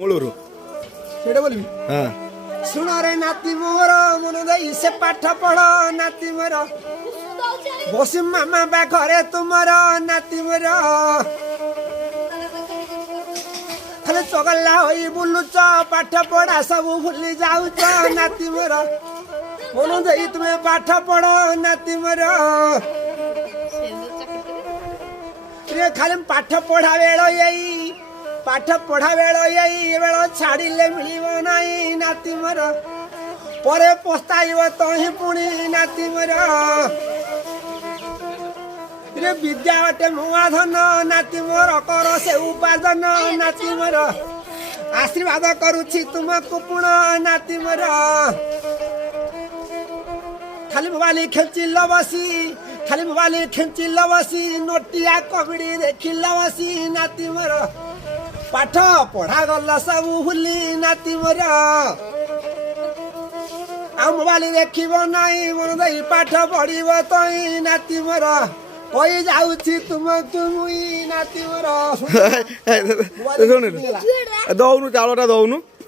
मूलरू सेटा बोलबी हाँ सुन रे नाती मोर मन दई से पाठ पढ़ नाती मोर बसी मामा पाखरे तुमर नाती मोर खाली चगला होई बुलुच पाठ पढ़ा सब भूली जाऊच नाती मोर मन दई तुमे पाठ पढ़ नाती मोर रे खाली पाठ पढ़ा बेल यही पाठ पढ़ा बेल यही बेल छाड़िले मिलिबो नाही नाती मोर परे पस्ताइब तही पुणी नाती मोर रे विद्या बाटे मुआ धन नाती मोर कर से उपार्जन नाती मोर आशीर्वाद करुछि तुमको पुण नाती मोर खाली मोबाइल खेचिल बसी खाली मोबाइल खेचिल बसी नोटिया कबड्डी देखिल बसी नाती मोर पाठ पढ़ा गला सब भूली नाती मोर आ मोबाइल देखिब नाही मन दई पाठ पढ़िब तई नाती मोर कई जाउछि तुमको मुई नाती मोर दौनु चाउलटा दौनु